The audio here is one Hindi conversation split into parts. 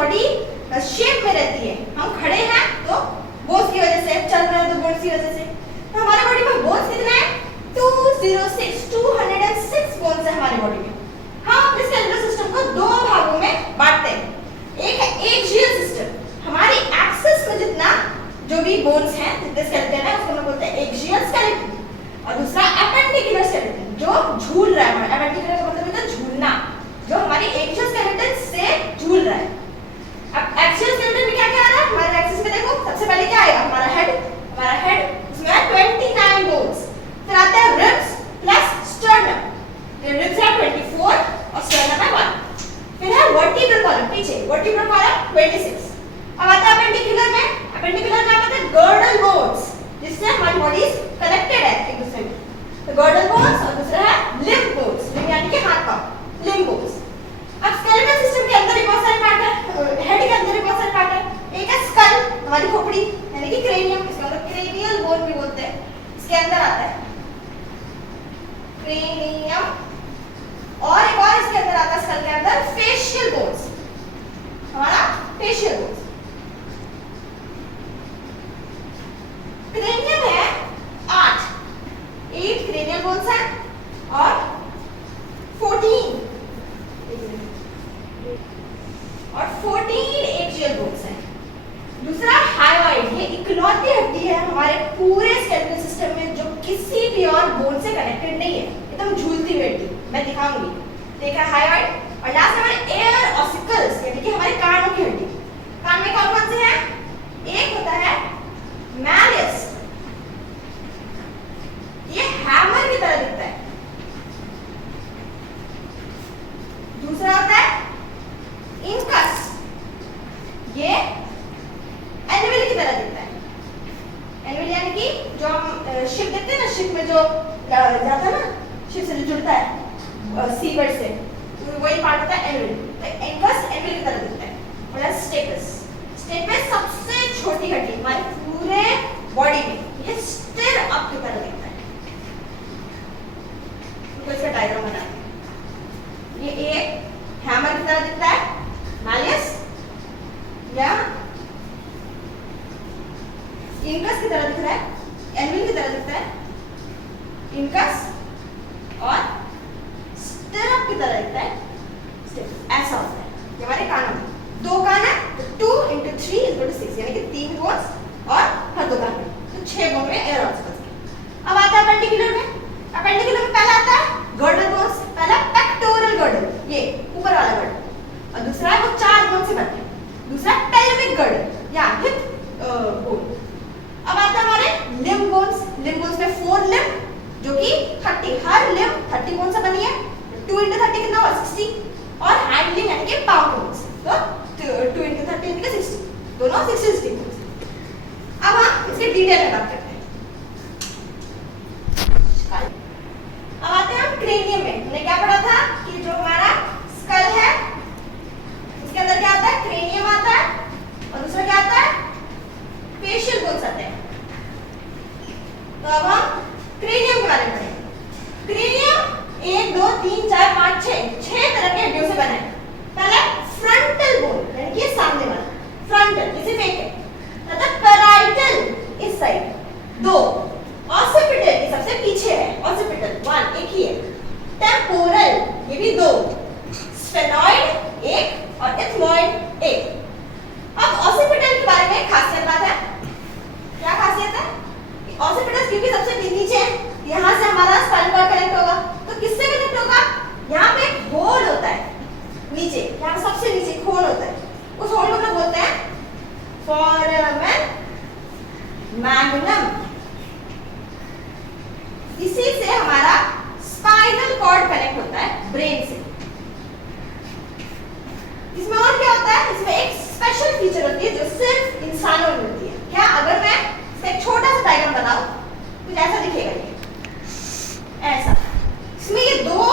बॉडी शेप में रहती है। हम खड़े हैं तो बोन्स की वजह से, चल रहे हैं तो बोन्स की वजह से। तो हमारे बॉडी में बोन्स कितने हैं? 206 बोन्स है हमारे बॉडी में। हम अपने स्केलेटल सिस्टम को दो भागों में बांटते हैं। एक है एक्सियल सिस्टम, हमारी एक्सिस में जितना जो भी बोन्स हैं, जितने स्केलेटन है उसको हम बोलते हैं एक्सियल स्केलेटन। और दूसरा एपेंडिकुलर स्केलेटन, जो झूल रहा है। हमारा एपेंडिकुलर का मतलब होता है झूलना, जो हमारी एक्सियल स्केलेटन से झूल रहा है। अब एक्सियल स्केलेटन में क्या क्या आ रहा है? हमारे एक्सिस में देखो, सबसे पहले क्या आएगा? हमारा हेड, उसमें है 29 बोन्स। फिर आता है रिब्स प्लस स्टर्नम, रिब्स है 24 और स्टर्नम है 1। फिर है वर्टिब्रल कॉलम, पीछे वर्टिब्रल कॉलम 26। अब आता है एपेंडिकुलर में आता है गर्डल बोन्स, जिससे हमारी बॉडी कनेक्टेड है एक दूसरे में। तो गर्डल बोन्स और दूसरा है लिम्ब बोन्स, लिम्ब यानी कि हाथ पांव, लिम्ब बोन्स। अब स्केलेटल सिस्टम के अंदर भी बहुत सारे पार्ट है, हेड के अंदर भी बहुत सारे पार्ट है। एक है स्कल, हमारी खोपड़ी यानी कि क्रेनियम, इसको हम लोग क्रेनियल बोन भी बोलते हैं। इसके अंदर आता है क्रेनियम, और एक और इसके अंदर आता है स्कल के अंदर फेशियल बोन्स, हमारा फेशियल बोन्स। क्रेनियम है 8 क्रेनियल बोन्स है और 14 एक्सियल बोन्स है। दूसरा हायोइड, ये इकलौती हड्डी है हमारे पूरे स्केलेटल सिस्टम में जो किसी भी और बोन से कनेक्टेड नहीं है, एकदम झूलती हुई हड्डी, मैं दिखाऊंगी। देखा हायोइड। और लास्ट हमारे एयर ऑसिकल्स, यानी कि हमारे कानों की हड्डी। कान में कौन कौन से हैं? एक होता है मैलियस, ये हैमर की तरह दिखता है। दूसरा होता है इंकस, ये एनिमल की तरह दिखता है। एनिमल यानी कि जो हम शिप देखते हैं ना, शिप में जो जाता है ना, शिप से जो जुड़ता है सीवर्ड से, तो वही पार्ट होता है एनिमल। तो इंकस एनिमल की तरह दिखता है। और स्टेपस, स्टेपस सबसे छोटी हड्डी हमारे पूरे बॉडी में, ये स्टिर अप की तरह दिखता है। तो इसका डायग्राम बनाते हैं। ये एक हैमर की तरह दिखता है, मैलियस, या इंकस की तरह दिख रहा है, एनिमल की तरह दिखता है इंकस, और स्टिरअप की तरह दिखता है स्टिरअप। ऐसा होता है। ये हमारे कानों में दो कान है, तो 2 × 3 = 6, यानी कि 3 बोन्स और हर दो कान में, तो 6 बोन में एयर ऑसिकल्स। अब आता है एपेंडिकुलर में। एपेंडिकुलर में पहला आता है गर्डल बोन्स, पहला पेक्टोरल गर्डल, ये ऊपर वाला गर्डल, और दूसरा है वो 4 बोन से बनते हैं। दूसरा पेल्विक गर्डल या हिप बोन। अब आता है हमारे लिम्ब बोन्स। लिम्ब बोन्स में 4 लिम्ब, जो कि 30, हर लिम्ब 30 बोन से बनी है। 2 × 30 कितना हुआ? 60। और हैंड लिम्ब यानी कि पांव बोन्स, तो 2 × 30 यानी कि 60, दोनों 60 बोन्स। अब हम इसके डिटेल में बात करते हैं। अब आते हैं हम क्रेनियम में। हमने क्या पढ़ा था कि जो हमारा स्कल है उसके अंदर क्या आता है? क्रेनियम आता है, और दूसरा क्या आता है? फेशियल बोन्स आते हैं। तो अब हम क्रेनियम के बारे में पढ़ेंगे। क्रेनियम 1 2 3 4 5 6 तरह के हड्डियों से बना है। पहला फ्रंटल बोन, यानी कि सामने वाला फ्रंटल, इसे फेक है, तथा पैराइटल इस साइड 2, ऑसिपिटल ये सबसे पीछे है, ऑसिपिटल 1 एक ही है, टेम्पोरल ये भी 2, स्फेनॉइड 1 और इथमॉइड 1। अब ऑसिपिटल के बारे में खासियत बात है। क्या खासियत है? ऑसिपिटल क्योंकि सबसे नीचे है, यहाँ से हमारा स्पाइनल कॉर्ड कनेक्ट होगा, तो किससे कनेक्ट होगा? यहाँ पे एक होल होता है नीचे, यहाँ पे सबसे नीचे एक होल होता है, उस होल को हम बोलते हैं फोरामेन मैग्नम। इसी से हमारा स्पाइनल कॉर्ड कनेक्ट होता है ब्रेन से। इसमें और क्या होता है? इसमें एक स्पेशल फीचर होती है जो सिर्फ इंसानों में मिलती है। क्या? अगर मैं इसका एक छोटा सा डायग्राम बनाऊं, कुछ ऐसा दिखेगा, ये ऐसा। इसमें ये 2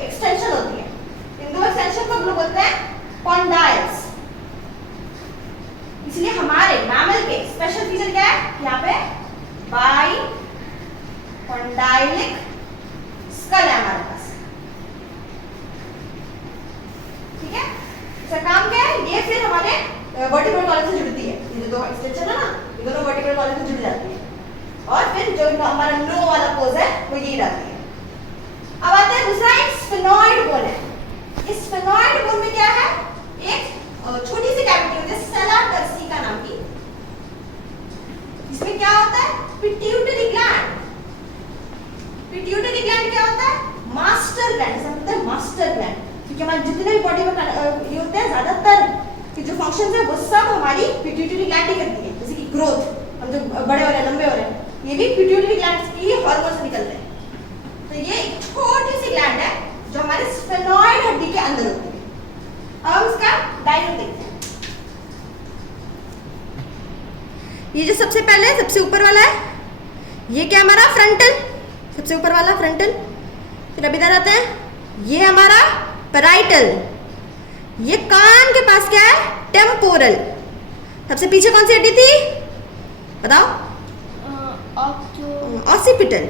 एक्सटेंशन होती है, इन 2 एक्सटेंशन को हम लोग बोलते हैं कॉन्डाइल्स। इसलिए हमारे मैमल के स्पेशल फीचर क्या है? यहाँ पे बाई कॉन्डाइलिक स्कल है हमारे पास। ठीक है, इसका काम क्या है? ये फिर हमारे वर्टिब्रल कॉलम से जुड़ती है, ये जो दो स्ट्रक्चर है ना, ये दोनों वर्टिब्रल कॉलम से जुड़ जाती है और फिर जो हमारा नो वाला पोज है वो यही रहती है। अब आते हैं दूसरा, एक स्फेनॉइड बोन है। इस स्फेनॉइड बोन में क्या है, एक छोटी सी कैविटी होती है सेला टर्सिका नाम की। इसमें क्या होता है, पिट्यूटरी ग्लैंड। पिट्यूटरी ग्लैंड क्या होता है, मास्टर ग्लैंड, समझते हैं मास्टर ग्लैंड, क्योंकि हमारे जितने भी बॉडी में ये होते हैं ज्यादातर कि जो फंक्शंस है वो सब हमारी पिट्यूटरी ग्लैंड ही करती है। जैसे कि ग्रोथ, हम जो बड़े हो रहे हैं, लंबे हो रहे हैं, ये भी पिट्यूटरी ग्लैंड की हार्मोन से निकलते हैं। तो ये एक छोटी सी ग्लैंड है जो हमारे स्फेनॉइड हड्डी के अंदर होती है। अब हम इसका डायग्राम देखते हैं। ये जो सबसे पहले सबसे ऊपर वाला है, ये क्या हमारा फ्रंटल, सबसे ऊपर वाला फ्रंटल। फिर अब इधर आते हैं, ये हमारा पैराइटल। ये कान के पास क्या है, टेम्पोरल। सबसे पीछे कौन सी हड्डी थी बताओ, ऑसिपिटल।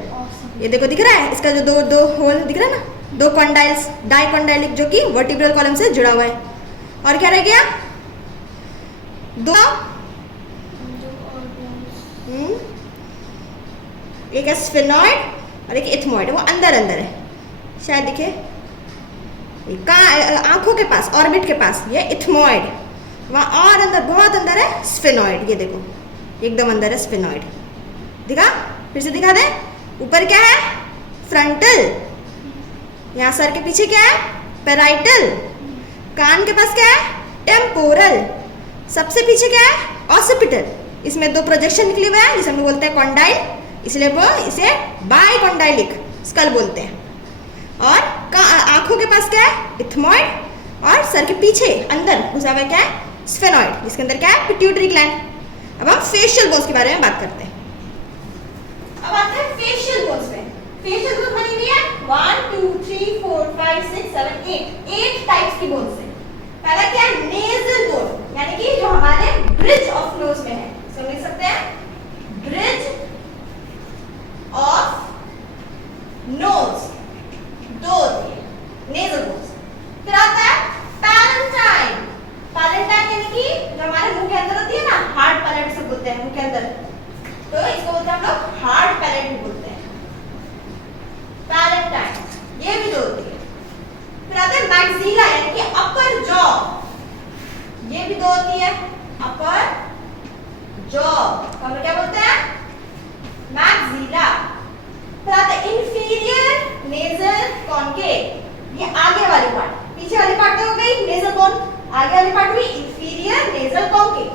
ये देखो दिख रहा है, इसका जो दो होल दिख रहा है ना, दो कॉन्डाइल्स, डाइकॉन्डाइलिक, जो कि वर्टिब्रल कॉलम से जुड़ा हुआ है। और क्या रह गया, दो, एक है स्फेनॉइड और एक इथमॉइड, वो अंदर अंदर है, शायद दिखे, आंखों के पास, ऑर्बिट के पास ये इथमॉइड, वहाँ और अंदर, बहुत अंदर है स्फेनॉइड। ये देखो एकदम अंदर है स्फेनॉइड, दिखा, फिर से दिखा दे। ऊपर क्या है, फ्रंटल, यहाँ सर के पीछे क्या है, पैराइटल, कान के पास क्या है, टेम्पोरल, सबसे पीछे क्या है, ऑसिपिटल। इसमें दो प्रोजेक्शन निकले हुए हैं जिसे हम बोलते हैं कॉन्डाइल, इसलिए वो इसे बाइकॉन्डाइलिक स्कल बोलते हैं। और आंखों के पास क्या है, इथमॉइड, और सर के पीछे अंदर घुसा हुआ क्या है, स्फेनॉइड, जिसके अंदर क्या है, पिट्यूटरी ग्लैंड। अब हम फेशियल बोन्स के बारे में बात करते हैं। अब आते हैं फेशियल बोन्स में। फेशियल बोन बनी हुई है 1 2 3 4 5 6 7 8 टाइप्स की बोन्स है। पहला क्या है, नेजल बोन, यानी कि जो हमारे ब्रिज ऑफ नोज में है, इसको लिख सकते हैं ब्रिज ऑफ नोज, दो होती है नेजल बोन्स। फिर आता है पैलेंटाइन। पैलेंटाइन यानी कि जो हमारे मुंह के अंदर होती है ना, हार्ड पैलेट से बोलते हैं मुंह के अंदर, तो इसको बोलते हैं हम लोग हार्ड पैलेट भी बोलते हैं, पैलेंटाइन, ये भी दो होती है। फिर आता है मैक्सिला यानी कि अपर जॉ, ये भी दो होती है, अपर जॉ, हम लोग क्या बोलते हैं, मैक्सिला। फिर आता है इंफीरियर नेजल कॉन्केव, ये आगे वाली पार्ट, पीछे वाली पार्ट तो हो गई नेजल बोन, आगे वाली पार्ट हुई इंफीरियर नेजल कॉन्केव,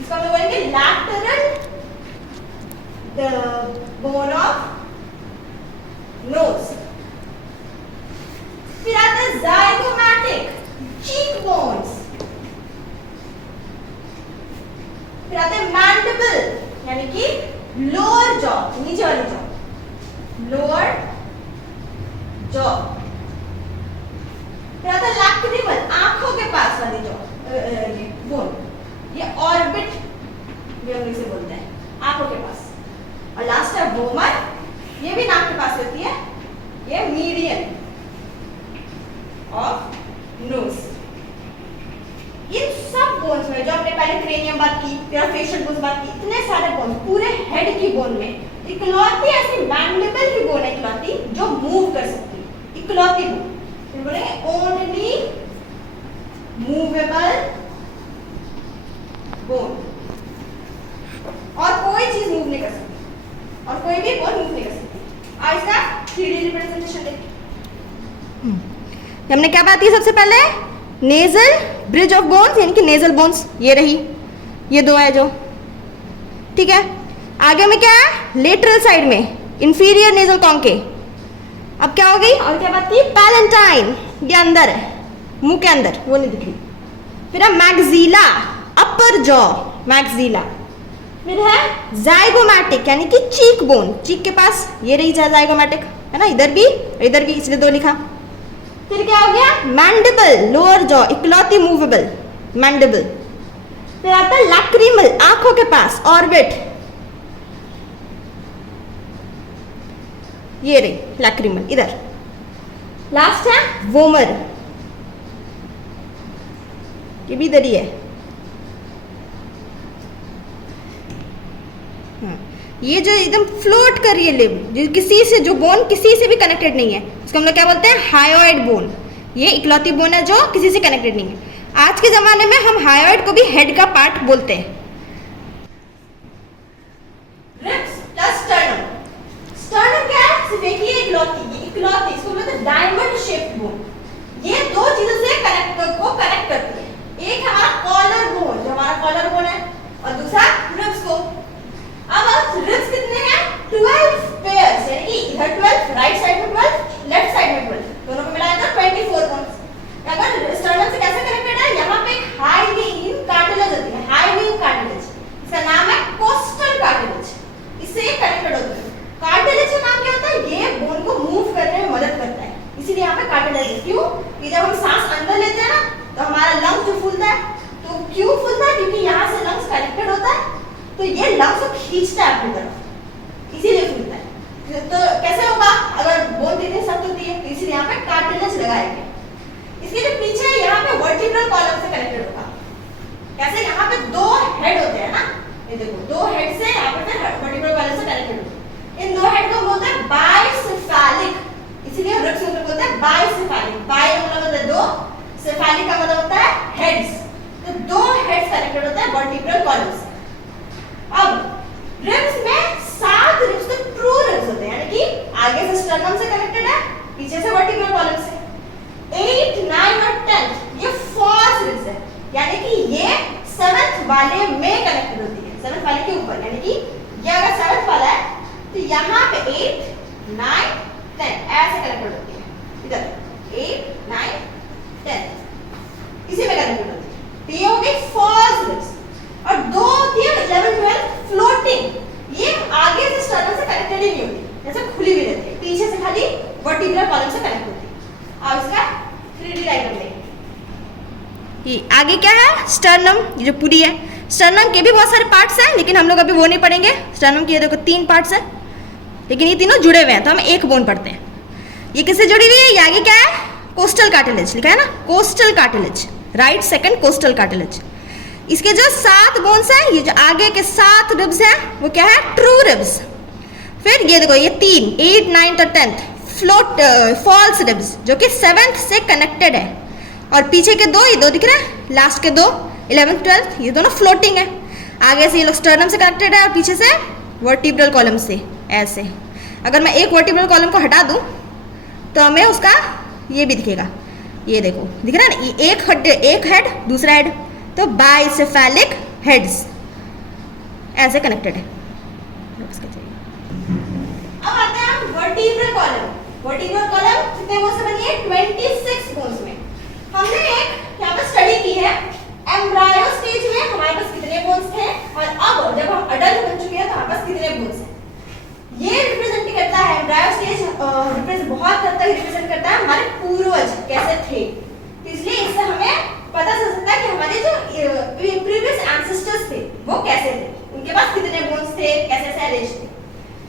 इसको हम लोग बोलेंगे लैटरल बोन ऑफ नोज। फिर आता है ज़ाइगोमैटिक चीक बोन्स। फिर आता है मैंडिबल यानी कि लोअर जॉ, नीचे वाली जॉ, लोअर जॉ। फिर आता है लैक्रिमल, आंखों के पास वाली जॉ, ये बोन, ये ऑर्बिट भी हम इसे बोलते हैं, आंखों के पास। और लास्ट है वोमर, ये भी नाक के पास होती है, ये मीडियन ऑफ नोज। इन सब बोन्स में जो हमने पहले क्रेनियम बात की, फिर फेशियल बोन्स बात की, इतने सारे बोन, पूरे हेड की बोन में इकलौती ऐसी मैंडिबल की बोन है, इकलौती जो मूव कर सकती है, इकलौती बोन। फिर बोलेंगे ओनली मूवेबल बोन, और कोई चीज मूव नहीं कर सकती, और कोई भी बोन मूव नहीं कर सकती। आज इसका 3D रिप्रेजेंटेशन देखिए। हमने क्या बात की सबसे पहले, नेजल ब्रिज ऑफ बोन्स यानी कि नेजल बोन्स, ये रही, ये दो है जो, ठीक है। आगे में क्या है, लेटरल साइड में इंफीरियर नेजल कॉन्केव। अब क्या हो गई, और क्या बात की, पैलेंटाइन, ये अंदर है मुंह के अंदर, वो नहीं दिख रही। फिर है मैक्सिला, अपर जॉ, मैक्सिला। फिर है जाइगोमैटिक यानी कि चीक बोन, चीक के पास ये रही जाइगोमैटिक, है ना, इधर भी इसलिए दो लिखा। फिर क्या हो गया, मैंडिबल, लोअर जॉ, इकलौती मूवेबल मैंडिबल। फिर आता है लैक्रिमल, आंखों के पास, ऑर्बिट, ये रही लैक्रिमल इधर। लास्ट है वोमर, ये भी इधर ही है, हाँ, ये जो एकदम फ्लोट कर रही है लिम्ब, जो किसी से, जो बोन किसी से भी कनेक्टेड नहीं है, उसको हम लोग क्या बोलते हैं, हायोइड बोन। ये इकलौती बोन है जो किसी से कनेक्टेड नहीं है। आज के ज़माने में हम हायोइड को भी हेड का पार्ट बोलते हैं। Ribs plus sternum. स्टर्नम क्या है? सिर्फ एक ही इकलौती, ये इकलौती, इसको बोलते हैं डायमंड शेप्ड बोन। ये दो चीजों से कनेक्ट करती है। एक हमारा कॉलर बोन, जो हमारा कॉलर बोन है, और दूसरा रिब्स को। अब रिब्स कितने हैं? 12 पेयर्स, यानी कि इधर 12, राइट साइड में 12, लेफ्ट साइड में 12, दोनों को मिलाया तो 24 बोन्स। अगर स्टर्नम से कैसे कनेक्टेड है? यहाँ पे एक हाईवीइंग कार्टिलेज होती है, हाईवीइंग कार्टिलेज, इसका नाम है कोस्टल कार्टिलेज, इससे ये कनेक्टेड होती है। कार्टिलेज का काम क्या होता है? ये बोन को मूव करने में मदद करता है, इसीलिए यहाँ पे कार्टिलेज है। क्यों? कि जब हम सांस अंदर लेते हैं ना, तो हमारा लंग्स जो फूलता है, तो क्यों फूलता है? क्योंकि यहाँ से लंग्स कनेक्टेड होता है, तो ये लंग्स को खींचता है अपनी तरफ, इसीलिए फूलता है। तो कैसे होगा? अगर बोन इतनी सख्त होती है, तो इसीलिए यहाँ पे कार्टिलेज लगाएंगे। इसके जो पीछे यहाँ पे वर्टिब्रल कॉलम से कनेक्टेड होगा। कैसे? यहाँ पे दो हेड होते हैं ना, ये देखो, दो हेड से यहाँ पे फिर वर्टिब्रल कॉलम से कनेक्टेड होते हैं। इन दो हेड को बोलते हैं बाइसेफेलिक, इसलिए रिब्स को बोलते हैं बाइसेफेलिक। बाइ का मतलब होता है दो, सेफेलिक का मतलब होता है हेड्स, तो दो हेड्स कनेक्टेड होते हैं वर्टिब्रल कॉलम से। अब रिब्स में 7 रिब्स तो ट्रू रिब्स होते हैं, यानी कि आगे से स्टर्नम से कनेक्टेड है, पीछे से वर्टिब्रल कॉलम से। 8, 9 और 10 ये फॉल्स रिब्स है, यानी कि ये 7th वाले में कनेक्टेड होती है, 7th वाले के ऊपर, यानी कि ये अगर 7th वाला है तो यहाँ पे 8, 9, 10 ऐसे कनेक्टेड होती है। इधर 8, 9, 10 इसी में कनेक्टेड होती है। तो ये हो गई फॉल्स रिब्स। और दो होती है 11, 12 फ्लोटिंग, ये आगे से स्टर्नम से कनेक्टेड ही नहीं होती, जैसे खुली हुई रहती है, पीछे से खाली वर्टिब्रल कॉलम से कनेक्ट होती है। अब इसका 3D डायग्राम देखेंगे। ये आगे क्या है? स्टर्नम, ये जो पूरी है। स्टर्नम के भी बहुत सारे पार्ट्स हैं, लेकिन हम लोग अभी वो नहीं पढ़ेंगे। स्टर्नम के ये देखो 3 पार्ट्स हैं, लेकिन ये तीनों जुड़े हुए हैं, तो हम एक बोन पढ़ते हैं। ये किससे जुड़ी हुई है? ये आगे क्या है? कोस्टल कार्टिलेज लिखा है ना, costal cartilage, right second costal cartilage. इसके जो 7 बोन्स हैं, ये जो आगे के 7 रिब्स हैं, वो क्या है? True ribs. फिर ये देखो, ये 3, 8, 9 और 10 फ्लोट फॉल्स रिब्स, जो कि 7th से कनेक्टेड है। और पीछे के दो, ये दो दिख रहे हैं, लास्ट के दो 11th 12th, ये दोनों फ्लोटिंग है। आगे से ये लोग स्टर्नम से कनेक्टेड है और पीछे से वर्टिब्रल कॉलम से। ऐसे अगर मैं एक वर्टिब्रल कॉलम को हटा दूं तो हमें उसका ये भी दिखेगा, ये देखो दिख रहा है ना, ये एक हेड दूसरा हेड, तो बाइसेफेलिक हेड्स ऐसे कनेक्टेड है। अब आते हैं हम वर्टिब्रल कॉलम। वर्टिब्रल कॉलम कितने बोन से बनी है? 26 बोन्स में। हमने एक यहाँ पे स्टडी की है, एम्ब्रायो स्टेज में हमारे पास कितने बोन्स थे, और अब जब हम अडल्ट बन चुके हैं तो हमारे पास कितने बोन्स हैं। ये रिप्रेजेंट करता है, एम्ब्रायो स्टेज बहुत हद तक रिप्रेजेंट करता है हमारे पूर्वज कैसे थे। तो इसलिए इससे हमें पता चल सकता है कि हमारे जो प्रीवियस एंसेस्टर्स थे वो कैसे थे, उनके पास कितने बोन्स थे, कैसे अरेंज थे।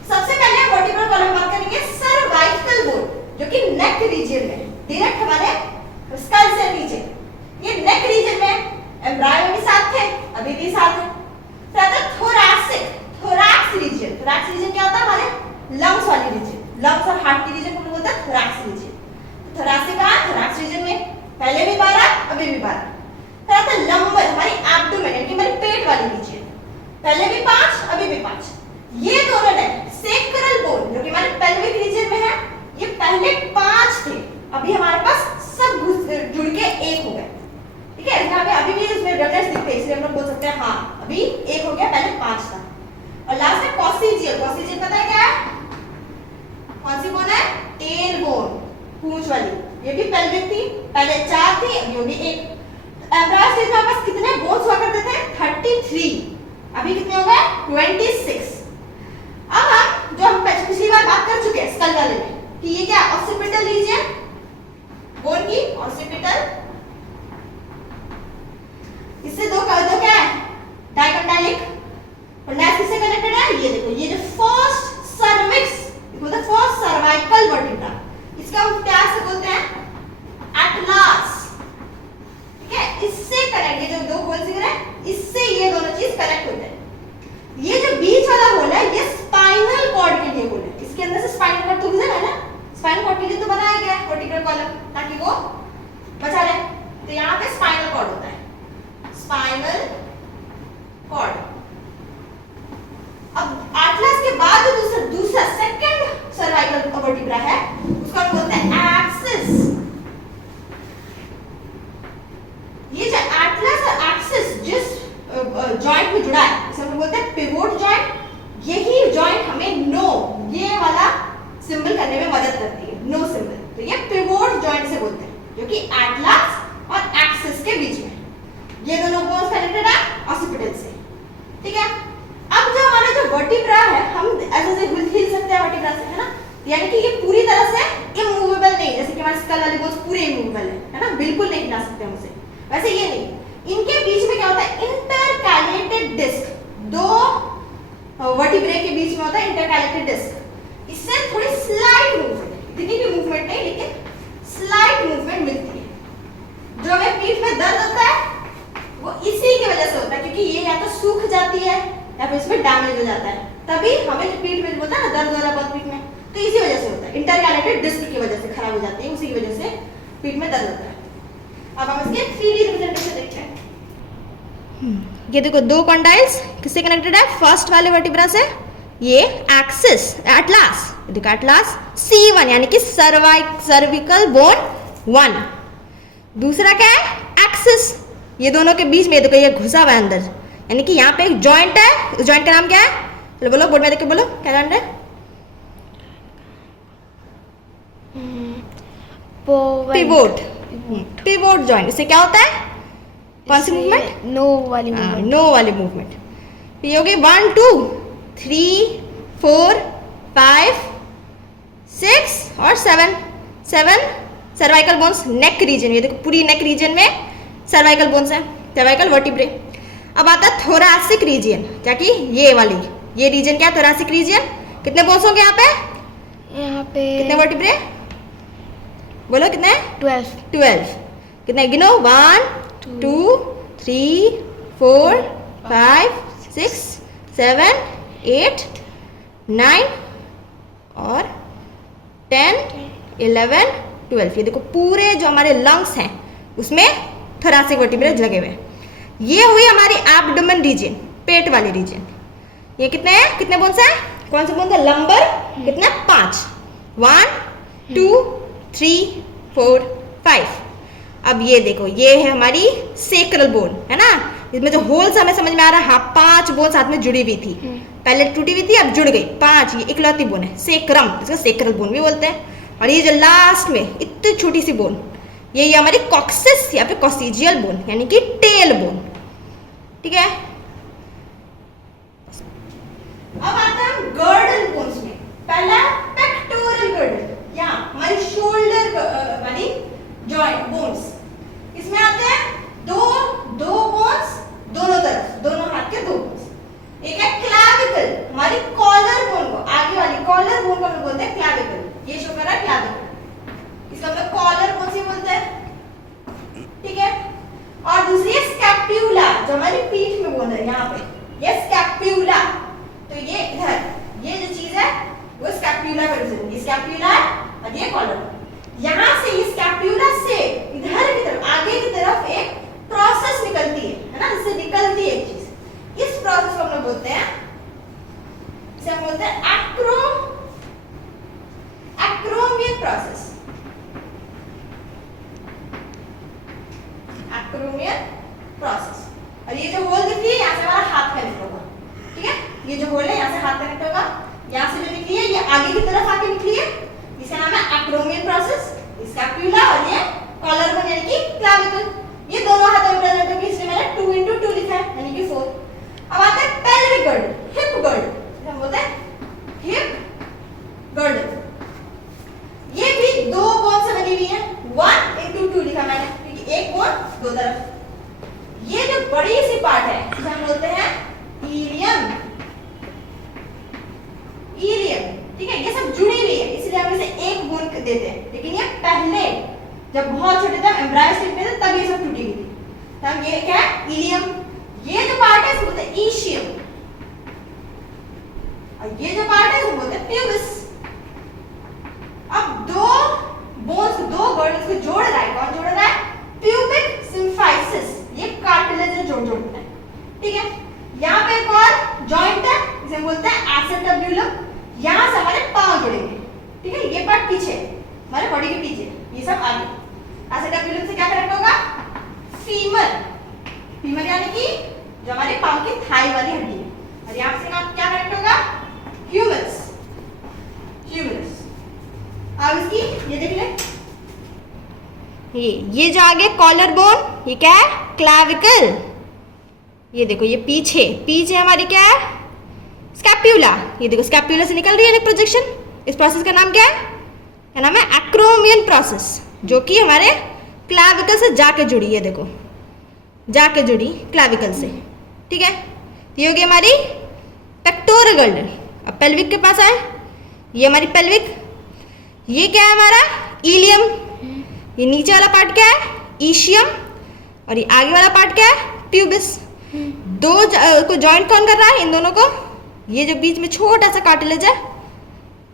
सबसे पहले हम वर्टिब्रल कॉलम बात करेंगे सर्वाइकल बोन, जो कि नेक रीजन में, डायरेक्ट हमारे स्कल से नीचे, ये नेक रीजन में एम्ब्रायो में साथ थे, अभी भी साथ है। फिर आता है thoracic, thorax region. Thorax region क्या होता है? हमारे लंग्स वाली रीजन, लंग्स और हार्ट की रीजन को बोलते हैं थोरैक्स रीजन। थोरैसिक का थोरैक्स रीजन में पहले भी 12, अभी भी 12। फिर आता है लंबर, हमारी एब्डोमेन, यानी हमारी पेट वाली रीजन, पहले भी 5, अभी भी 5। ये दोनों है सेक्रल बोन, जो कि हमारे पेल्विक रीजन में है, ये पहले 5 थे, अभी हमारे पास सब जुड़ के एक हो गए। ठीक है, यहाँ पे अभी भी इसमें डिफरेंस दिखते हैं, इसलिए हम लोग बोल सकते हैं हाँ अभी एक हो गया, पहले 5 था। और लास्ट में कॉक्सिजियल। कॉक्सिजियल पता है क्या है? कौन सी बोन है? टेल बोन, पूंछ वाली, ये भी पेल्विक थी, पहले 4 थी, अभी वो भी 1। एम्ब्रायो स्टेज में हमारे पास कितने बोन्स हुआ करते थे? 33, अभी कितने हो गए? 26। अब हम जो हम पिछली बार बात कर चुके हैं स्कल वाले में, कि ये क्या ऑक्सीपिटल रीजन बोन की, ऑक्सीपिटल, इससे दो क्या है? डायकंडाइलिक। और नेक्स्ट किससे कनेक्टेड है? ये देखो, ये जो फर्स्ट सर्विक्स, बोलते हैं फर्स्ट सर्वाइकल वर्टिब्रा, इसका हम प्यार से बोलते हैं एटलस। ठीक है, इससे कनेक्ट, ये जो दो बोन्स दिख रहे हैं, इससे ये दोनों चीज कनेक्ट होते हैं। ये जो बीच वाला बोन सर्वाइकल वर्टिब्रा है उसको हम बोलते हैं एक्सिस। ये जो एटलस और एक्सिस जिस जॉइंट में जुड़ा है इसे हम बोलते हैं पिवोट जॉइंट। यही जॉइंट हमें नो ये वाला सिंबल करने में मदद करती है, नो सिंबल। तो ये पिवोट जॉइंट से बोलते हैं जो कि एटलस और एक्सिस के बीच में, ये दोनों बोन्स कनेक्टेड है ऑसिपिटल से, ठीक है। अब जो हमारा जो वर्टिब्रा है हम ऐसे हिल सकते हैं वर्टिब्रा से, है ना, यानी कि ये पूरी तरह से इमूवेबल नहीं, जैसे कि हमारे स्कल वाले बोन्स पूरे इमूवेबल है ना, बिल्कुल नहीं हिला सकते हम उसे, वैसे ये नहीं। इनके बीच में क्या होता है, इंटरकैलेटेड डिस्क, दो वर्टिब्रे के बीच में होता है इंटरकैलेटेड डिस्क। इससे थोड़ी स्लाइट मूवमेंट, इतनी भी मूवमेंट नहीं लेकिन स्लाइट मूवमेंट मिलती है। जो हमें पीठ में दर्द होता है वो इसी की वजह से होता है, क्योंकि ये या तो सूख जाती है या फिर इसमें डैमेज हो जाता है, तभी हमें जो पीठ में होता है ना दर्द हो रहा है बहुत पीठ में, तो इसी वजह से होता है, इंटरकैलेटेड डिस्क की वजह से खराब हो जाती है, उसी की वजह से पीठ में दर्द होता है। अब हम इसके 3D रिप्रेजेंटेशन देखते हैं। ये देखो दो कॉन्डाइल्स किससे कनेक्टेड है, फर्स्ट वाले वर्टिब्रा से, ये एक्सिस एटलस, देखो एटलस C1 यानी कि सर्विकल बोन 1। दूसरा क्या है, एक्सिस, ये दोनों के बीच में देखो ये घुसा हुआ है अंदर, यानी कि यहाँ पे एक जॉइंट है, उस जॉइंट का नाम क्या है, चलो बोलो बोर्ड में देख के बोलो क्या नाम है, पिवोट, पिवोट जॉइंट। इससे क्या होता है, कौन सी मूवमेंट, नो वाली मूवमेंट, नो वाली मूवमेंट। ये हो गई 1 2 3 4 5 6 और 7 सर्वाइकल बोन्स नेक रीजन, ये देखो पूरी नेक रीजन में सर्वाइकल बोन्स है, सर्वाइकल वर्टिब्रे। अब आता है थोरैसिक रीजन, क्या कि ये वाली, ये रीजन क्या है, थोरैसिक रीजन। कितने बोन्स होंगे यहाँ पे, कितने वर्टिब्रे बोलो, कितने, 12 कितने गिनो, 1 2 3 4 5 6 7 8 9 और 10 11 12। ये देखो पूरे जो हमारे लंग्स हैं उसमें थोरैसिक वर्टिब्रे लगे हुए हैं। ये हुई हमारी एब्डोमेन रीजन, पेट वाली रीजन। ये कितने हैं, कितने बोन्स हैं, कौन से बोन्स है, लंबर, कितने, 5 1 2 3 4 5। अब ये देखो ये है हमारी सेक्रल बोन, है ना, इसमें जो होल्स हमें समझ में आ रहा है, हाँ 5 बोन साथ में जुड़ी हुई थी, पहले टूटी हुई थी अब जुड़ गई 5, ये इकलौती बोन है, सेक्रम, इसको सेक्रल बोन भी बोलते हैं। और ये जो लास्ट में इतनी छोटी सी बोन, ये हमारी कॉक्सिस या फिर कॉक्सिजियल बोन यानी कि टेल बोन, ठीक है। अब आता है गर्डल बोन्स में, पहला पेक्टोरल गर्डल, यहाँ हमारी शोल्डर वाली जॉइंट बोन्स, इसमें आते हैं दो बोन्स दोनों तरफ, दोनों हाथ के दो बोन्स। एक है क्लैविकल, हमारी कॉलर बोन को, आगे वाली कॉलर बोन को हम बोलते हैं क्लैविकल, ये शो कर रहा है क्लैविकल, इसका मतलब कॉलर बोन से बोलते हैं, ठीक है। और दूसरी है स्कैप्यूला, जो हमारी पीठ में बोन है, यहाँ पे ये स्कैप्यूला, तो ये इधर ये जो चीज है वो स्कैप्यूला का रिप्रेजेंट, ये स्कैप्यूला और ये कॉलर। यहाँ से इस स्कैप्यूला से इधर की तरफ, आगे की तरफ एक प्रोसेस निकलती है ना, इससे निकलती है एक चीज, इस प्रोसेस को हम लोग बोलते हैं, इसे हम बोलते हैं एक्रोमियल प्रोसेस, एक्रोमियल प्रोसेस। और ये जो होल दिखती है यहाँ से हमारा हाथ कनेक्ट होगा, ठीक है, ये जो होल है यहाँ से हाथ कनेक्ट होगा, यहाँ से जो निकली है ये आगे की तरफ आके निकली है, इसका नाम है एक्रोमियल प्रोसेस, स्कैप्यूला, और ये कॉलर बोन यानी कि क्लैविकल। ये दोनों हाथ में प्रेजेंट है, इसलिए मैंने 2 into 2 लिखा है यानी कि 4। अब आता है पेल्विक गर्डल, हिप गर्डल, हम बोलते हैं हिप गर्डल। ये भी दो बोन से बनी हुई है, 1 into 2 लिखा मैंने क्योंकि एक बोन दो तरफ। ये जो बड़ी सी पार्ट है इसे हम बोलते हैं इलियम, इलियम, ठीक है, ये सब जुड़ी हुई है इसलिए हम इसे एक बोन देते हैं, लेकिन ये पहले जब बहुत छोटे थे एम्ब्रायो स्टेज में थे तब ये सब टूटी हुई थी, तब ये क्या है, इलियम। ये जो पार्ट है इसको बोलते हैं ईशियम, और ये जो पार्ट है इसको बोलते हैं प्यूबिस। अब दो बोन्स, दो गर्डल्स को जोड़ रहा है, कौन जोड़ रहा है, प्यूबिक सिम्फाइसिस, ये कार्टिलेज जोड़ता है, ठीक है। यहाँ पे एक और जॉइंट है, इसे बोलते हैं एसेटब्यूलम, यहाँ से हमारे पांव जुड़ेंगे, ये जो आगे कॉलर बोन, ये क्या है? क्लैविकल। ये देखो ये पीछे हमारी क्या है? स्कैप्यूला। ये देखो स्कैप्यूला से निकल रही है एक प्रोजेक्शन। इस प्रोसेस का नाम क्या है? क्या नाम है? एक्रोमियन प्रोसेस, जो कि हमारे क्लैविकल से जाके जुड़ी है। देखो जाके जुड़ी क्लैविकल से, ठीक है। ये होगी हमारी पेक्टोरल गर्डल। अब पेल्विक के पास आए, ये हमारी पेल्विक। ये क्या है हमारा? इलियम। ये नीचे वाला पार्ट क्या है? ईशियम। और ये आगे वाला पार्ट क्या है? प्यूबिस। दो को जॉइंट कौन कर रहा है इन दोनों को? ये जो बीच में छोटा सा कार्टिलेज है,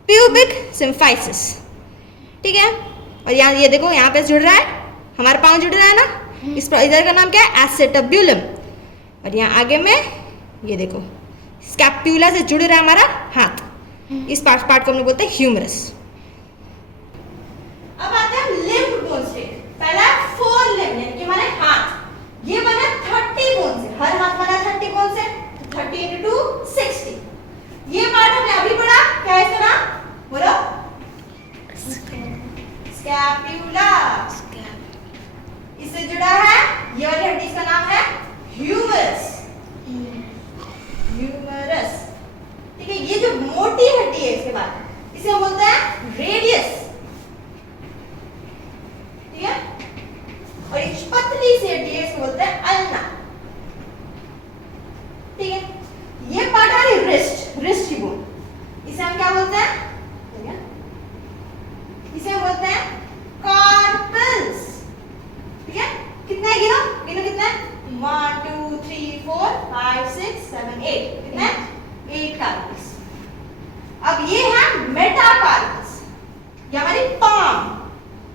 प्यूबिक सिम्फाइसिस, ठीक है। और यहाँ ये देखो यहाँ पे जुड़ रहा है, हमारा पाँव जुड़ रहा है ना, इस इधर का नाम क्या है? एसेटब्यूलम। और यहाँ आगे में ये देखो स्कैप्यूला से जुड़ रहा है हमारा हाथ। इस पार्ट को हम लोग बोलते हैं ह्यूमरस। अब आते हैं लिम्ब बोन्स पे। पहला फोर लिम्ब यानी कि हमारे हाथ। ये बना 30 बोन से, हर हाथ बना 30 बोन से। 30 into 2 60। ये पार्ट हमने अभी पढ़ा, क्या है इसका नाम? बोलो। स्कैप्यूला। इससे जुड़ा है ये वाली हड्डी, इसका नाम है ह्यूमरस। ह्यूमरस, ठीक है। ये जो मोटी हड्डी है इसके बाद, इसे हम बोलते हैं रेडियस, ठीक है। और ये पतली सी हड्डी है, इसको बोलते हैं अल्ना, ठीक है। ये पार्ट है रिस्ट की बोन। इसे हम क्या बोलते हैं? इसे हम बोलते हैं कार्पल्स, ठीक है। कितने गिनो कितने? 1 2 3 4 5 6 7 8। कितने? 8 कार्पल्स। अब ये है मेटाकार्पल्स, ये हमारी पाम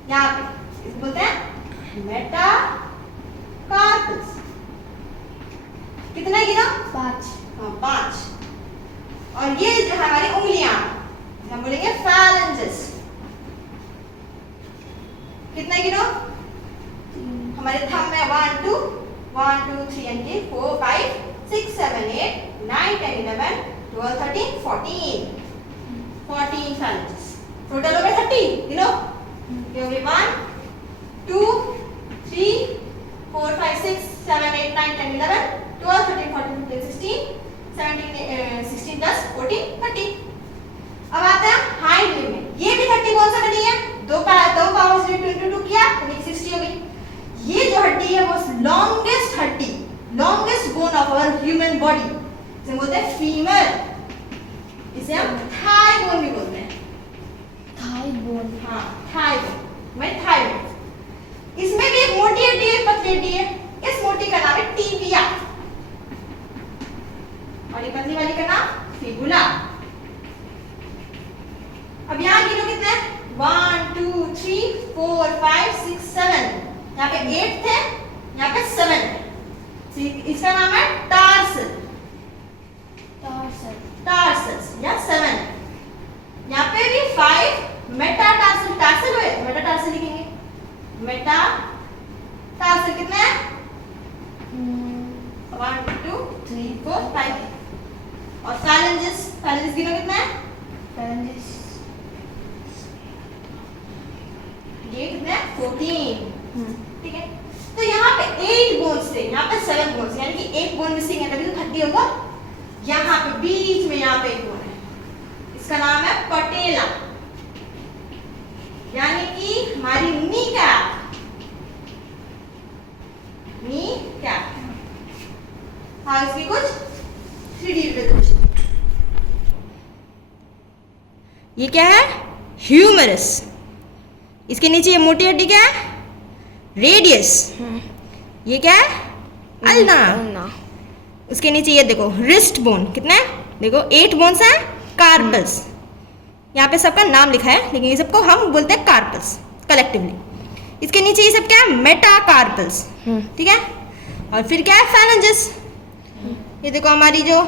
यहाँ पे, इसको बोलते हैं मेटाकार्पल्स। कितने गिनो? 5। हाँ 5। और ये जो है हमारी उंगलियां, हम बोलेंगे phalanges। कितने गिनो? हमारे थंब में 1 2 3 and 4 5 6 7 8 9 10 11 12 13 14 phalanges। टोटल हो गए 30। गिनो। ये हो गए 1 2 3 4 5 6 7 8 9 10 11 12 13 14 15 16 17 16 plus 14 30। अब आते हैं हाइंड लिम्ब में। ये भी 30 बोन से बनी है। दो पावर से 22 किया तो 60 हो गई। ये जो हड्डी है वो लॉन्गेस्ट हड्डी, longest bone of our human body, इसे बोलते हैं फीमर। इसे हम थाई बोन भी बोलते हैं। थाई बोन, हाँ थाई बोन, मैं थाई बोन। इसमें भी एक मोटी हड्डी है, पतली हड्डी है। इस मोटी का नाम है टिबिया और ये पतली वाली का नाम फिबुला। अब यहाँ गिनो कितने? 1 2 3 4 5 6 7। यहाँ पे 8 थे, यहाँ पे 7 थे। इसका नाम है टार्सल। टार्सल्स या 7। यहाँ पे भी 5 मेटाटार्सल। टार्सल हुए मेटाटार्सल लिखेंगे। मेटाटार्सल कितने हैं? 1 2 3 4 5। और phalanges गिनो कितने हैं? phalanges ये कितने हैं? 14, ठीक है। तो यहाँ पे 8 बोन्स थे, यहाँ पे 7 बोन्स, यानी कि एक बोन मिसिंग है, तभी तो 30 होगा। यहाँ पे बीच में यहाँ पे एक बोन है, इसका नाम है पटेला, यानी कि हमारी नी कैप। Knee cap. हाँ इसकी कुछ 3D रिप्रेजेंटेशन। ये क्या है? ह्यूमरस। इसके नीचे ये मोटी हड्डी क्या है? रेडियस। ये क्या है? अल्ना। उसके नीचे ये देखो रिस्ट बोन। कितने? देखो 8 बोन्स हैं, कार्पल्स। यहाँ पे सबका नाम लिखा है, लेकिन ये सबको हम बोलते हैं कार्पल्स कलेक्टिवली। इसके नीचे ये सब क्या है? मेटाकार्पल्स, ठीक है। और फिर क्या है? phalanges। ये देखो हमारी जो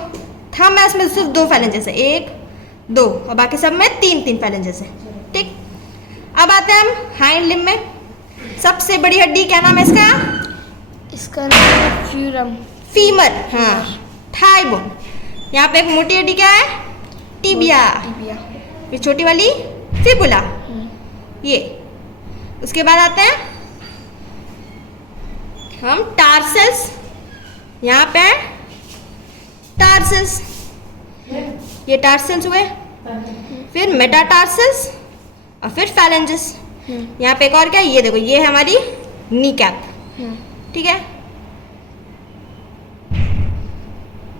थंब है उसमें सिर्फ 2 phalanges है, 1 2, और बाकी सब में 3 phalanges है, ठीक। अब आते हैं हम हाइंड लिम्ब में। सबसे बड़ी हड्डी क्या नाम है इसका? इसका नाम है फ्यूरम। फीमर, हाँ थाई बोन। यहाँ पे एक मोटी हड्डी क्या है? टिबिया। फिर छोटी वाली फिबुला। ये उसके बाद आते हैं हम टार्सल्स, यहाँ पे टार्सल्स, ये टार्सल्स हुए, फिर मेटाटार्सल्स और फिर फैलेंजेस। यहाँ पे एक और क्या है, ये देखो, ये है हमारी नी कैप। ठीक है,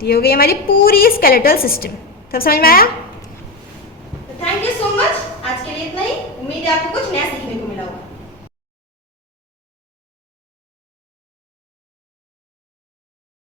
ये हो गई हमारी पूरी स्केलेटल सिस्टम। सब समझ में आया? Thank you so much. आज के लिए इतना ही। उम्मीद है आपको कुछ नया सीखने